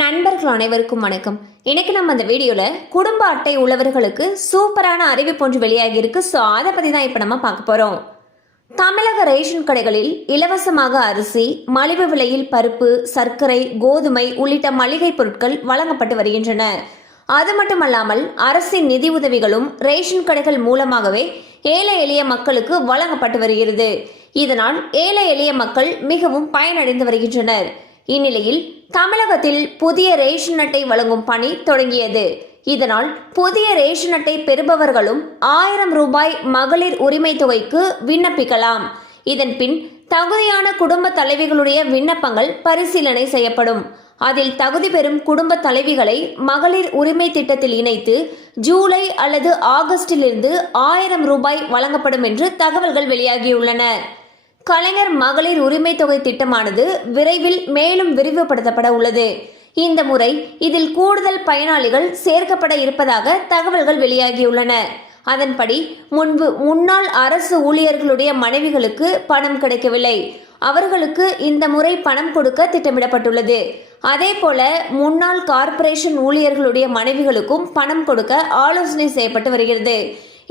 நண்பர்கள் அனைவருக்கும் வணக்கம். இன்னைக்கு நம்ம இந்த வீடியோல குடும்ப அட்டை உள்ளவர்களுக்கு சூப்பரான அறிவிப்பு ஒன்று வெளியாகி இருக்கு. ஸோ அதை பத்தி தான் இப்ப நம்ம பார்க்க போறோம். தமிழக ரேஷன் கடைகளில் இலவசமாக அரிசி, மலிவு விலையில் பருப்பு, சர்க்கரை, கோதுமை உள்ளிட்ட மளிகை பொருட்கள் வழங்கப்பட்டு வருகின்றன. அது மட்டுமல்லாமல் அரசின் நிதி உதவிகளும் ரேஷன் கடைகள் மூலமாகவே ஏழை எளிய மக்களுக்கு வழங்கப்பட்டு வருகிறது. இதனால் ஏழை எளிய மக்கள் மிகவும் பயனடைந்து வருகின்றனர். இந்நிலையில் தமிழகத்தில் புதிய ரேஷன் அட்டை வழங்கும் பணி தொடங்கியது. இதனால் புதிய ரேஷன் அட்டை பெறுபவர்களும் 1000 ரூபாய் மகளிர் உரிமை தொகைக்கு விண்ணப்பிக்கலாம். இதன் பின் தகுதியான குடும்ப தலைவிகளுடைய விண்ணப்பங்கள் பரிசீலனை செய்யப்படும். அதில் தகுதி பெறும் குடும்ப தலைவிகளை மகளிர் உரிமை திட்டத்தில் இணைத்து ஜூலை அல்லது ஆகஸ்டிலிருந்து 1000 ரூபாய் வழங்கப்படும் என்று தகவல்கள் வெளியாகியுள்ளன. கலைஞர் மகளிர் உரிமை தொகை திட்டமானது விரைவில் மேலும் விரிவுபடுத்தப்பட உள்ளது. இந்த முறை இதில் கூடுதல் பயனாளிகள் சேர்க்கப்பட இருப்பதாக தகவல்கள் வெளியாகியுள்ளன. அதன்படி முன்பு முன்னாள் அரசு ஊழியர்களுடைய மனைவிகளுக்கு பணம் கிடைக்கவில்லை. அவர்களுக்கு இந்த முறை பணம் கொடுக்க திட்டமிடப்பட்டுள்ளது. அதேபோல முன்னாள் கார்ப்பரேஷன் ஊழியர்களுடைய மனைவிகளுக்கும் பணம் கொடுக்க ஆலோசனை செய்யப்பட்டு வருகிறது.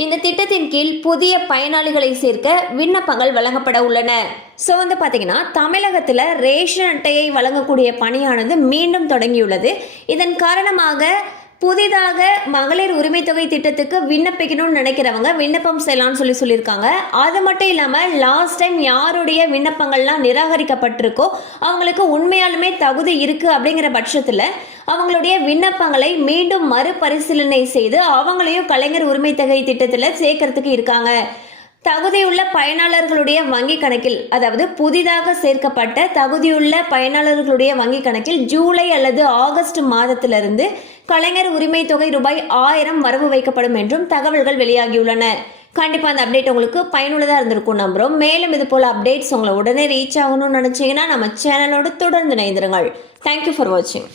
இந்த திட்டத்தின் கீழ் புதிய பயனாளிகளை சேர்க்க விண்ணப்பங்கள் வழங்கப்பட உள்ளன. ஸோ பார்த்தீங்கன்னா தமிழகத்தில் ரேஷன் அட்டையை வழங்கக்கூடிய பணியானது மீண்டும் தொடங்கியுள்ளது. இதன் காரணமாக புதிதாக மகளிர் உரிமை தொகை திட்டத்துக்கு விண்ணப்பிக்கணும்னு நினைக்கிறவங்க விண்ணப்பம் செய்யலாம்னு சொல்லியிருக்காங்க. அது மட்டும் இல்லாமல் லாஸ்ட் டைம் யாருடைய விண்ணப்பங்கள்லாம் நிராகரிக்கப்பட்டிருக்கோ அவங்களுக்கு உண்மையாலுமே தகுதி இருக்குது அப்படிங்கிற பட்சத்தில் அவங்களுடைய விண்ணப்பங்களை மீண்டும் மறுபரிசீலனை செய்து அவங்களையும் கலைஞர் உரிமை தொகை திட்டத்தில் சேர்க்கறதுக்கு இருக்காங்க. தகுதியுள்ள பயனாளர்களுடைய வங்கி கணக்கில், அதாவது புதிதாக சேர்க்கப்பட்ட தகுதியுள்ள பயனாளர்களுடைய வங்கி கணக்கில் ஜூலை அல்லது ஆகஸ்ட் மாதத்திலிருந்து கலைஞர் உரிமை தொகை ரூபாய் 1000 வரவு வைக்கப்படும் என்றும் தகவல்கள் வெளியாகியுள்ளன. கண்டிப்பாக அந்த அப்டேட் உங்களுக்கு பயனுள்ளதாக இருந்திருக்கும் நம்புகிறோம். மேலும் இது போல் அப்டேட்ஸ் உங்களை உடனே ரீச் ஆகணும்னு நினச்சிங்கன்னா நம்ம சேனலோடு தொடர்ந்து இணைந்திருங்கள். தேங்க்யூ ஃபார் வாட்சிங்.